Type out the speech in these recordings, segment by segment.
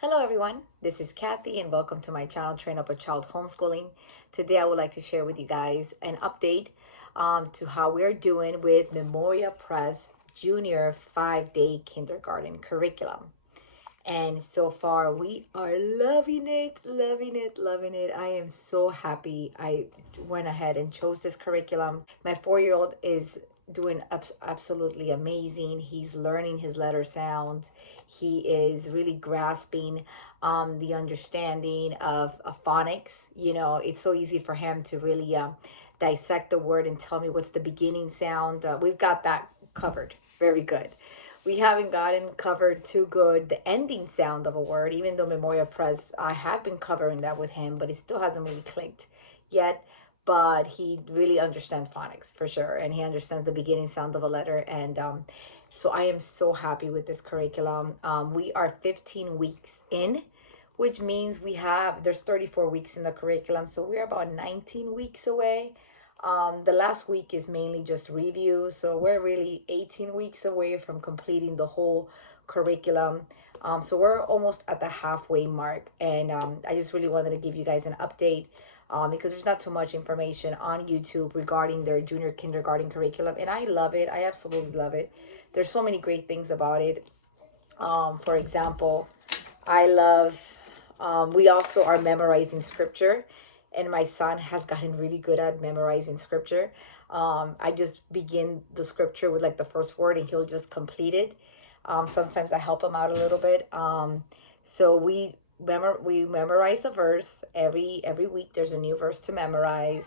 Hello everyone, this is Kathy and welcome to my channel Train Up a Child Homeschooling. Today I would like to share with you guys an update to how we are doing with Memoria Press Junior 5-day kindergarten curriculum. And so far we are loving it, loving it, loving it. I am so happy I went ahead and chose this curriculum. My 4-year-old is doing absolutely amazing. He's learning his letter sounds. He is really grasping the understanding of phonics. You know, it's so easy for him to really dissect the word and tell me what's the beginning sound. We've got that covered. Very good. We haven't gotten covered too good the ending sound of a word, even though Memoria Press, I have been covering that with him, but it still hasn't really clicked yet. But he really understands phonics for sure, and he understands the beginning sound of a letter. And so I am so happy with this curriculum. We are 15 weeks in, which means there's 34 weeks in the curriculum, so we're about 19 weeks away. The last week is mainly just review, so we're really 18 weeks away from completing the whole curriculum. So we're almost at the halfway mark, and I just really wanted to give you guys an update because there's not too much information on YouTube regarding their junior kindergarten curriculum, and I love it. I absolutely love it. There's so many great things about it. For example, I love, we also are memorizing scripture, and my son has gotten really good at memorizing scripture. I just begin the scripture with like the first word and he'll just complete it. Sometimes I help him out a little bit. So we memorize a verse every week. There's a new verse to memorize.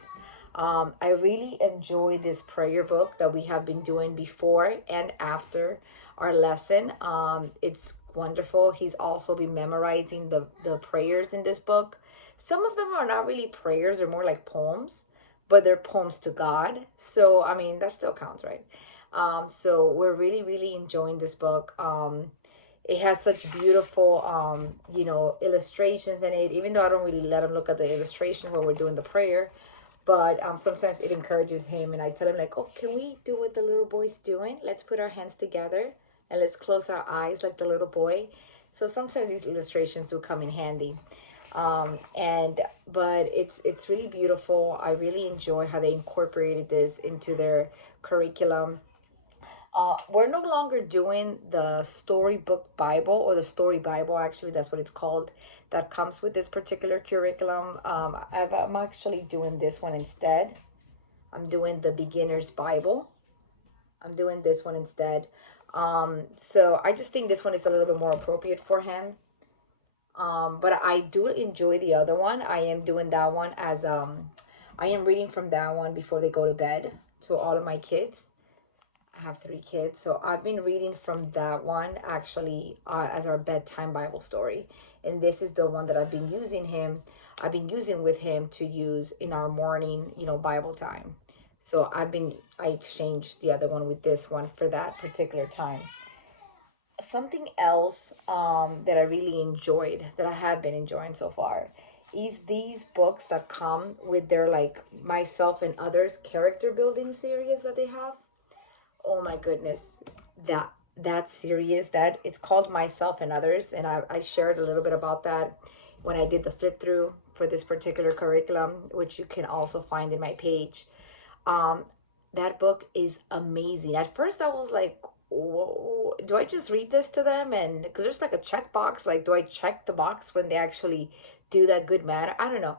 I really enjoy this prayer book that we have been doing before and after our lesson. It's wonderful. He's also been memorizing the prayers in this book. Some of them are not really prayers, they're more like poems, but they're poems to God. So, I mean, that still counts, right? So we're really, really enjoying this book. It has such beautiful, illustrations in it, even though I don't really let him look at the illustration while we're doing the prayer. But sometimes it encourages him, and I tell him, like, oh, can we do what the little boy's doing? Let's put our hands together and let's close our eyes like the little boy. So sometimes these illustrations do come in handy. But it's really beautiful. I really enjoy how they incorporated this into their curriculum. We're no longer doing the storybook Bible, or the story Bible, actually, that's what it's called, that comes with this particular curriculum. I'm actually doing this one instead. I'm doing the beginner's Bible. I'm doing this one instead. So I just think this one is a little bit more appropriate for him. But I do enjoy the other one. I am doing that one as I am reading from that one before they go to bed to all of my kids. I have 3 kids, so I've been reading from that one actually as our bedtime Bible story. And this is the one that I've been using with him to use in our morning, Bible time. So I exchanged the other one with this one for that particular time. Something else that I really enjoyed, that I have been enjoying so far, is these books that come with their like Myself and Others character building series that they have. Oh my goodness, that series, that it's called Myself and Others, and I shared a little bit about that when I did the flip through for this particular curriculum, which you can also find in my page. um that book is amazing. At first I was like, whoa, do I just read this to them? And because there's like a checkbox, like, do I check the box when they actually do that good manner? I don't know.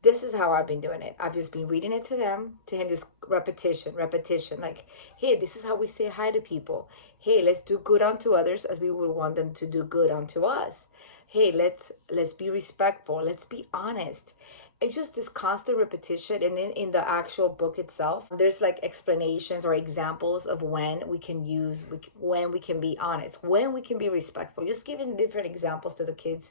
This is how I've been doing it. I've just been reading it to them, to him, just repetition, repetition. Like, hey, this is how we say hi to people. Hey, let's do good unto others as we would want them to do good unto us. Hey, let's be respectful. Let's be honest. It's just this constant repetition. And then in the actual book itself, there's like explanations or examples of when we can when we can be honest, when we can be respectful, just giving different examples to the kids.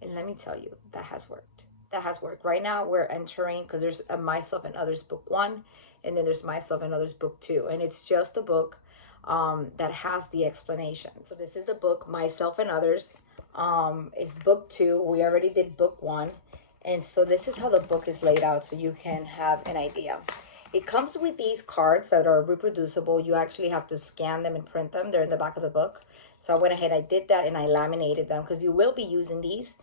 And let me tell you, that has worked. That has worked. Right now we're entering, because there's a Myself and Others book 1, and then there's Myself and Others book 2, and it's just a book that has the explanations. So this is the book Myself and Others. It's book 2. We already did book 1, and so this is how the book is laid out, so you can have an idea. It comes with these cards that are reproducible. You actually have to scan them and print them. They're in the back of the book. So I went ahead, I did that, and I laminated them because you will be using these.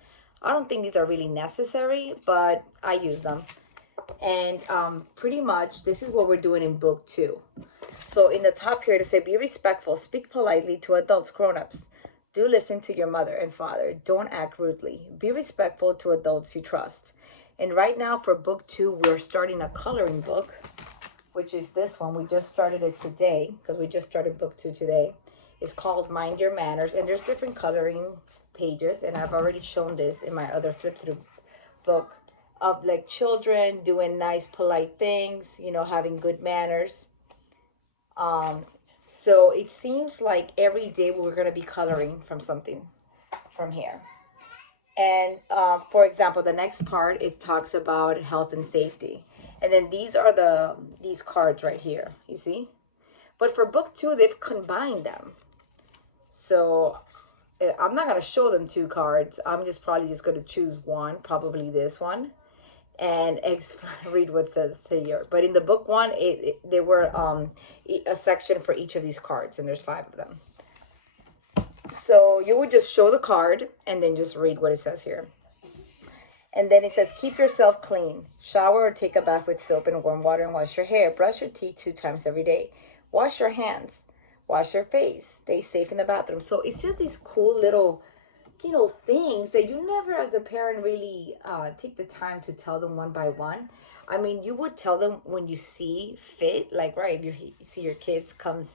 I don't think these are really necessary, but I use them. And pretty much this is what we're doing in book 2. So in the top here to say, be respectful, speak politely to adults, grown-ups. Do listen to your mother and father. Don't act rudely. Be respectful to adults you trust. And right now for book 2, we're starting a coloring book, which is this one. We just started it today because we just started book 2 today. It's called Mind Your Manners, and there's different coloring pages, and I've already shown this in my other flip through book of like children doing nice polite things, you know, having good manners. um so it seems like every day we're going to be coloring from something from here. And for example, the next part, it talks about health and safety. And then these are these cards right here, you see. But for book 2, they've combined them. So I'm not going to show them 2 cards. I'm just probably just going to choose one, probably this one, and read what says here. But in the book 1, there were a section for each of these cards, and there's 5 of them. So you would just show the card and then just read what it says here. And then it says, keep yourself clean. Shower or take a bath with soap and warm water and wash your hair. Brush your teeth 2 times every day. Wash your hands. Wash your face. Stay safe in the bathroom. So it's just these cool little, you know, things that you never as a parent really take the time to tell them one by one. I mean, you would tell them when you see fit, like, right, if you see your kids comes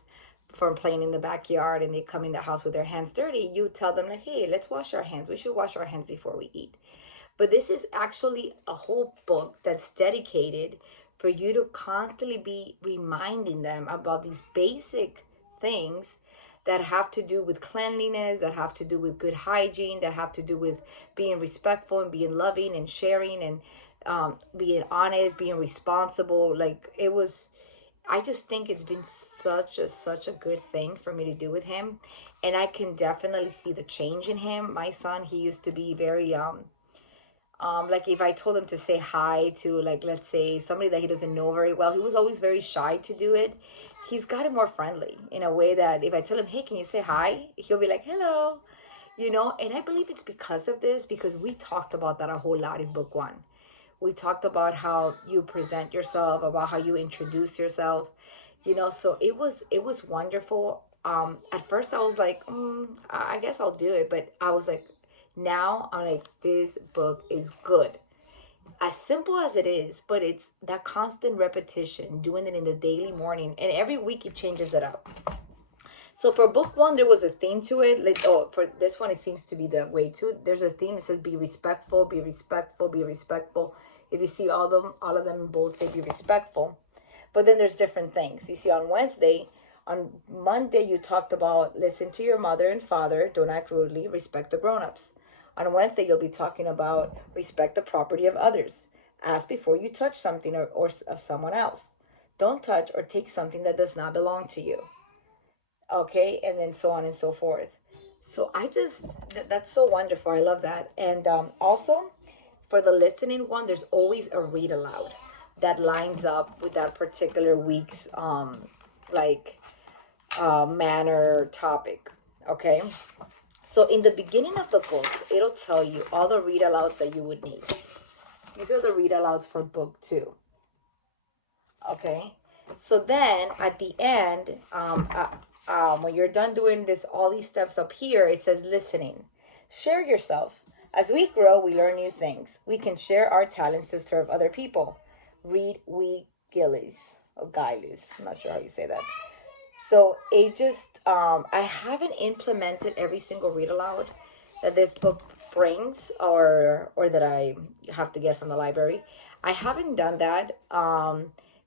from playing in the backyard and they come in the house with their hands dirty, you tell them like, hey, let's wash our hands. We should wash our hands before we eat. But this is actually a whole book that's dedicated for you to constantly be reminding them about these basic things that have to do with cleanliness, that have to do with good hygiene, that have to do with being respectful and being loving and sharing and being honest, being responsible. Like it was, I just think it's been such a good thing for me to do with him, and I can definitely see the change in him. My son, he used to be very like if I told him to say hi to, like, let's say somebody that he doesn't know very well, he was always very shy to do it. He's gotten more friendly in a way that if I tell him, hey, can you say hi, he'll be like, hello, you know. And I believe it's because of this, because we talked about that a whole lot in book 1. We talked about how you present yourself, about how you introduce yourself, you know. So it was wonderful. At first I was like, I guess I'll do it, but I was like, now I'm like, this book is good. As simple as it is, but it's that constant repetition, doing it in the daily morning, and every week it changes it up. So for book 1, there was a theme to it. Like, oh, for this one, it seems to be the way too. There's a theme. It says, be respectful, be respectful, be respectful. If you see all of them in bold say be respectful. But then there's different things. You see, on Monday, you talked about listen to your mother and father, don't act rudely, respect the grown-ups. On Wednesday, you'll be talking about respect the property of others. Ask before you touch something or of someone else. Don't touch or take something that does not belong to you. Okay, and then so on and so forth. So I just, that's so wonderful. I love that. And also, for the listening one, there's always a read aloud that lines up with that particular week's like manner topic. Okay, so in the beginning of the book, it'll tell you all the read alouds that you would need. These are the read alouds for book 2. Okay, so then at the end, when you're done doing this, all these steps up here, it says listening. Share yourself. As we grow, we learn new things. We can share our talents to serve other people. Read we gillies or gillies. I'm not sure how you say that. So it just, I haven't implemented every single read aloud that this book brings, or that I have to get from the library. I haven't done that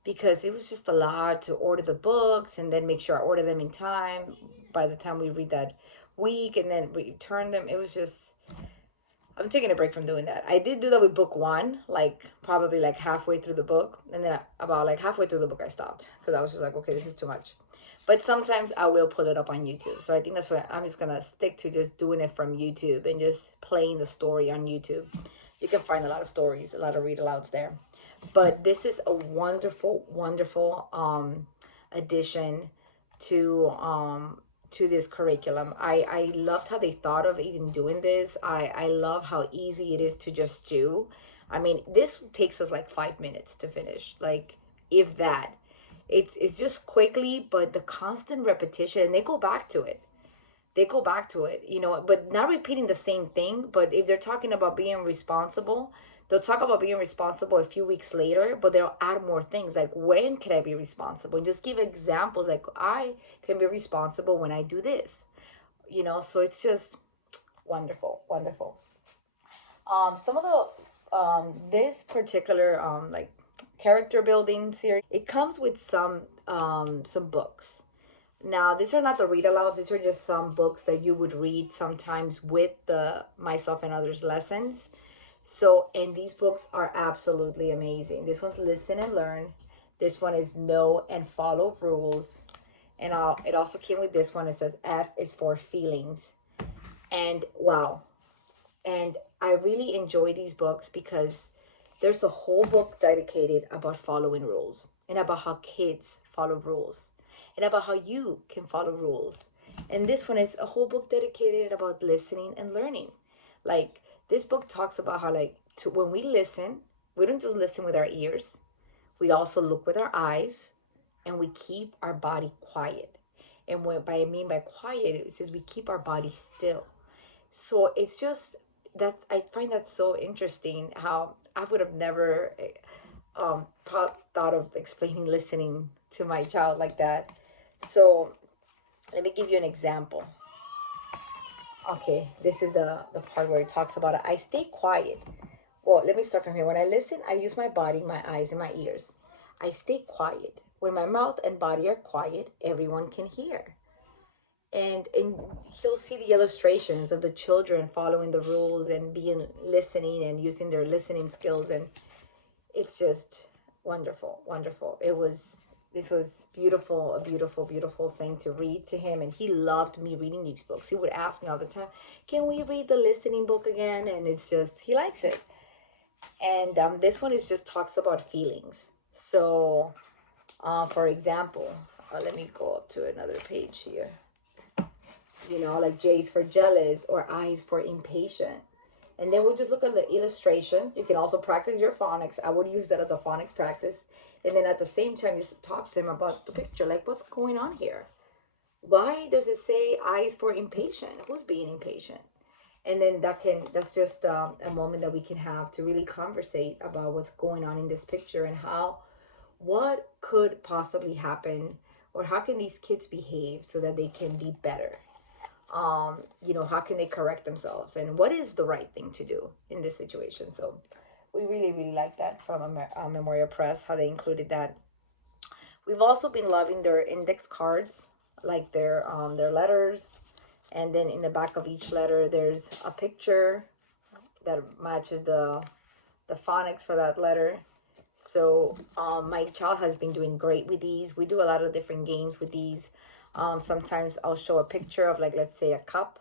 because it was just a lot to order the books and then make sure I order them in time by the time we read that week and then return them. It was just, I'm taking a break from doing that. I did do that with book 1, like probably like halfway through the book, and then about like halfway through the book I stopped because I was just like, okay, this is too much. But sometimes I will pull it up on YouTube. So I think that's what I'm just going to stick to, just doing it from YouTube and just playing the story on YouTube. You can find a lot of stories, a lot of read alouds there. But this is a wonderful, wonderful addition to to this curriculum. I loved how they thought of even doing this. I love how easy it is to just do. I mean, this takes us like 5 minutes to finish, like if that. It's just quickly, but the constant repetition, and they go back to it. They go back to it, but not repeating the same thing. But if they're talking about being responsible, they'll talk about being responsible a few weeks later, but they'll add more things like, when can I be responsible? And just give examples like, I can be responsible when I do this, so it's just wonderful, wonderful. Some of the this particular like character building series, it comes with some books. Now, these are not the read alouds. These are just some books that you would read sometimes with the Myself and Others lessons. So, and these books are absolutely amazing. This one's Listen and Learn. This one is Know and Follow Rules. And it also came with this one. It says F is for Feelings. And wow. And I really enjoy these books because there's a whole book dedicated about following rules and about how kids follow rules and about how you can follow rules. And this one is a whole book dedicated about listening and learning. Like, this book talks about how, like, when we listen, we don't just listen with our ears, we also look with our eyes, and we keep our body quiet. And what I mean by quiet, it says we keep our body still. So it's just that I find that so interesting, how I would have never thought of explaining listening to my child like that. So let me give you an example. Okay, this is the part where it talks about it. I stay quiet. Well, let me start from here. When I listen, I use my body, my eyes, and my ears. I stay quiet. When my mouth and body are quiet, everyone can hear. And he'll see the illustrations of the children following the rules and being listening and using their listening skills, and it's just wonderful, wonderful. This was beautiful, a beautiful, beautiful thing to read to him, and he loved me reading these books. He would ask me all the time, can we read the listening book again? And it's just, he likes it. And this one is just talks about feelings. So for example, let me go up to another page here. Like J's for jealous or I's for impatient. And then we'll just look at the illustrations. You can also practice your phonics. I would use that as a phonics practice. And then at the same time, you talk to him about the picture. Like, what's going on here? Why does it say I's for impatient? Who's being impatient? And then that's just a moment that we can have to really conversate about what's going on in this picture and what could possibly happen, or how can these kids behave so that they can be better. How can they correct themselves, and what is the right thing to do in this situation? So we really, really like that from Memoria Press, how they included that. We've also been loving their index cards, like their letters, and then in the back of each letter there's a picture that matches the phonics for that letter. So my child has been doing great with these. We do a lot of different games with these. Sometimes I'll show a picture of, like, let's say a cup,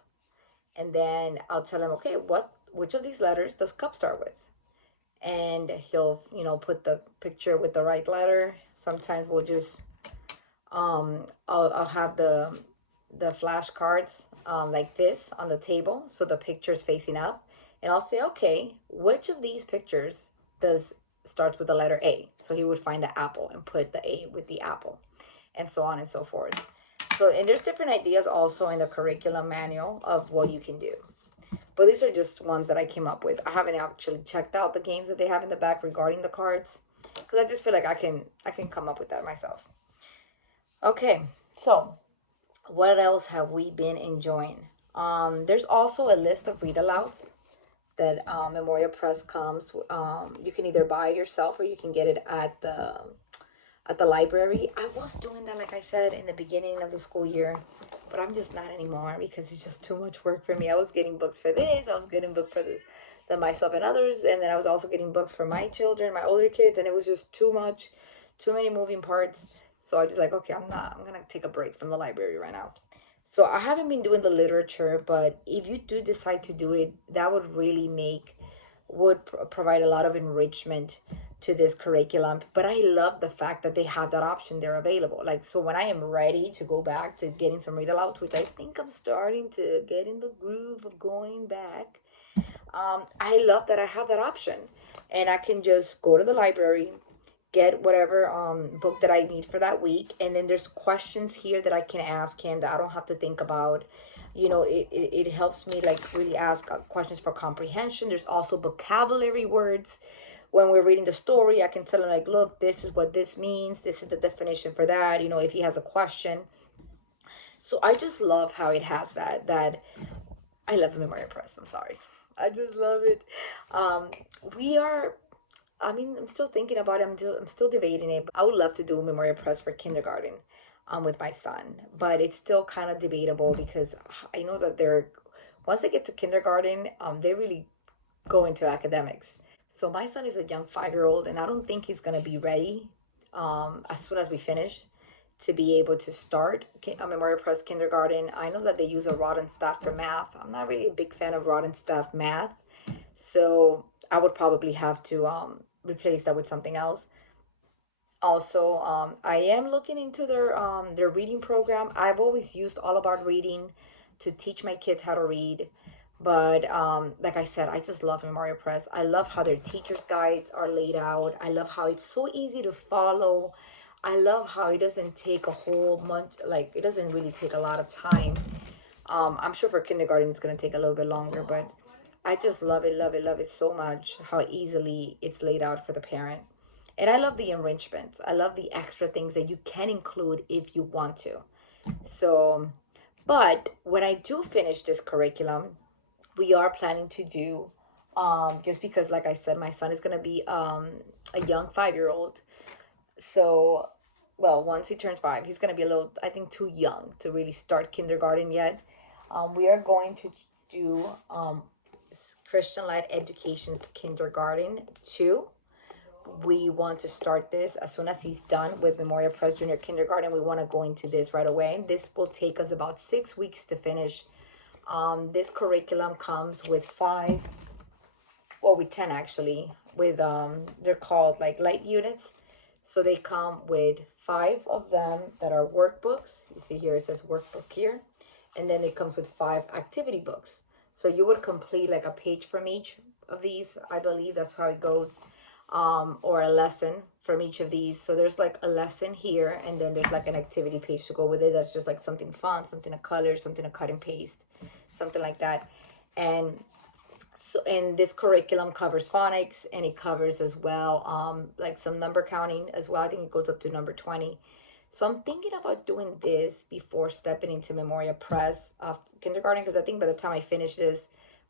and then I'll tell him, okay, which of these letters does cup start with? And he'll, put the picture with the right letter. Sometimes we'll just, I'll have the flashcards like this on the table, so the picture's facing up, and I'll say, okay, which of these pictures starts with the letter A? So he would find the apple and put the A with the apple, and so on and so forth. So, and there's different ideas also in the curriculum manual of what you can do. But these are just ones that I came up with. I haven't actually checked out the games that they have in the back regarding the cards, because I just feel like I can come up with that myself. Okay, so what else have we been enjoying? There's also a list of read alouds that Memoria Press comes. You can either buy it yourself, or you can get it at the library. I was doing that, like I said, in the beginning of the school year, but I'm just not anymore because it's just too much work for me. I was getting books for this, I was getting books for the Myself and Others, and then I was also getting books for my children, my older kids, and it was just too much, too many moving parts. So I just like, okay, I'm gonna take a break from the library right now. So I haven't been doing the literature, but if you do decide to do it, that would really would provide a lot of enrichment to this curriculum. But I love the fact that they have that option there available. Like, so when I am ready to go back to getting some read alouds, which I think I'm starting to get in the groove of going back, I love that I have that option. And I can just go to the library, get whatever book that I need for that week, and then there's questions here that I can ask him that I don't have to think about. It helps me like really ask questions for comprehension. There's also vocabulary words. When we're reading the story, I can tell him like, look, this is what this means, this is the definition for that, if he has a question. So I just love how it has that. I love Memoria Press, I'm sorry, I just love it. um we are, I mean, I'm still thinking about it. I'm still debating it. I would love to do Memoria Press for kindergarten, with my son, but it's still kind of debatable because I know that once they get to kindergarten, they really go into academics. So my son is a young 5-year-old, and I don't think he's gonna be ready, as soon as we finish, to be able to start a Memoria Press kindergarten. I know that they use a Rotten Staff for math. I'm not really a big fan of Rotten Staff math, so I would probably have to replace that with something else. Also, I am looking into their reading program. I've always used All About Reading to teach my kids how to read, but like I said, I just love Memoria Press. I love how their teachers' guides are laid out. I love how it's so easy to follow. I love how it doesn't take a whole month, like it doesn't really take a lot of time. I'm sure for kindergarten it's going to take a little bit longer, but I just love it, love it, love it so much how easily it's laid out for the parent. And I love the enrichments. I love the extra things that you can include if you want to. So, but when I do finish this curriculum, we are planning to do, just because, like I said, my son is going to be a young 5-year-old. So, well, once he turns 5, he's going to be a little, I think, too young to really start kindergarten yet. We are going to do Christian Light Education's Kindergarten 2. We want to start this as soon as he's done with Memoria Press Junior Kindergarten. We want to go into this right away. This will take us about 6 weeks to finish. This curriculum comes with 5, well, with 10 actually, with they're called like light units. So they come with 5 of them that are workbooks. You see here it says workbook here, and then it comes with 5 activity books. So you would complete like a page from each of these. I believe that's how it goes, or a lesson from each of these. So there's like a lesson here, and then there's like an activity page to go with it. That's just like something fun, something to color, something to cut and paste, something like that. And so, and this curriculum covers phonics, and it covers as well, like some number counting as well. I think it goes up to number 20. So I'm thinking about doing this before stepping into Memoria Press kindergarten, because I think by the time I finish this,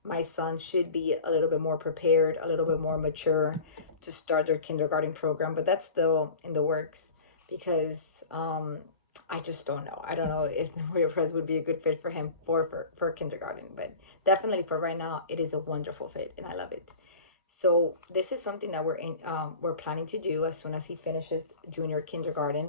my son should be a little bit more prepared, a little bit more mature to start their kindergarten program. But that's still in the works because I just don't know. I don't know if Memoria Press would be a good fit for him for kindergarten, but definitely for right now, it is a wonderful fit, and I love it. So this is something that we're planning to do as soon as he finishes junior kindergarten.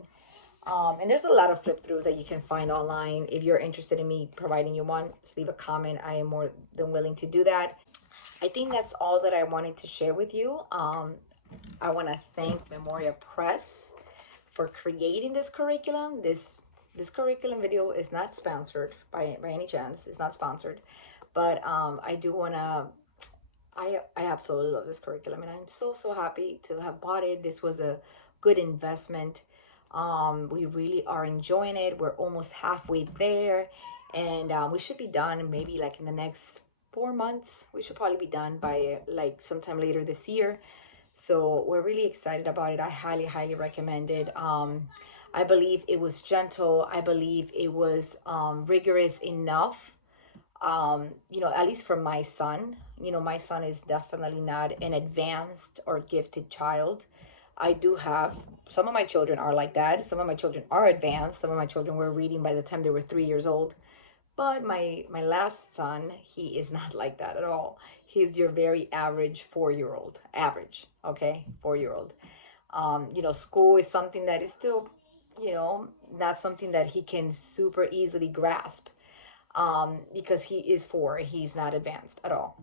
And there's a lot of flip throughs that you can find online. If you're interested in me providing you one, just leave a comment. I am more than willing to do that. I think that's all that I wanted to share with you. I want to thank Memoria Press for creating this curriculum. This curriculum video is not sponsored by any chance. It's not sponsored, but I do want to. I absolutely love this curriculum, and I'm so happy to have bought it. This was a good investment. We really are enjoying it. We're almost halfway there, and we should be done maybe like in the next 4 months. We should probably be done by like sometime later this year. So we're really excited about it. I highly recommend it. I believe it was gentle. I believe it was rigorous enough. At least for my son. My son is definitely not an advanced or gifted child. I do have some of my children are like that. Some of my children are advanced. Some of my children were reading by the time they were 3 years old. But my last son, he is not like that at all. He's your very average 4-year old. Average, okay? 4-year old. School is something that is still, not something that he can super easily grasp, because he is 4. He's not advanced at all.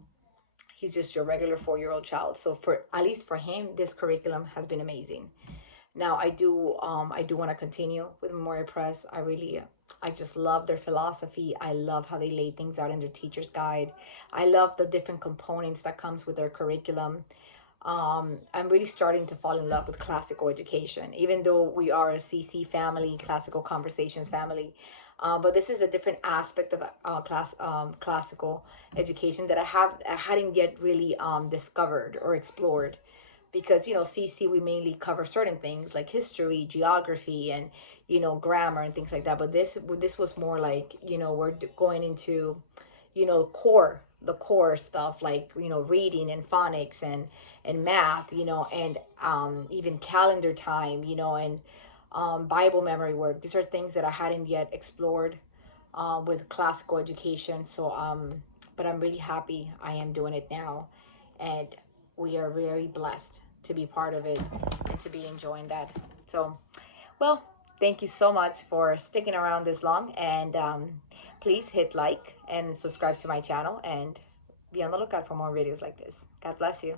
he's just your regular 4-year-old child. So for at least for him, this curriculum has been amazing. Now I do want to continue with Memoria Press. I just love their philosophy. I love how they lay things out in their teacher's guide. I love the different components that comes with their curriculum. I'm really starting to fall in love with classical education, even though we are a CC family, classical conversations family. But this is a different aspect of classical education that I hadn't yet really discovered or explored, because CC, we mainly cover certain things like history, geography, and grammar and things like that. But this was more like, we're going into the core stuff, like reading and phonics and math, and even calendar time, and Bible memory work. These are things that I hadn't yet explored with classical education. So but I'm really happy I am doing it now, and we are very blessed to be part of it and to be enjoying that. So, well, thank you so much for sticking around this long, and please hit like and subscribe to my channel, and be on the lookout for more videos like this. God bless you.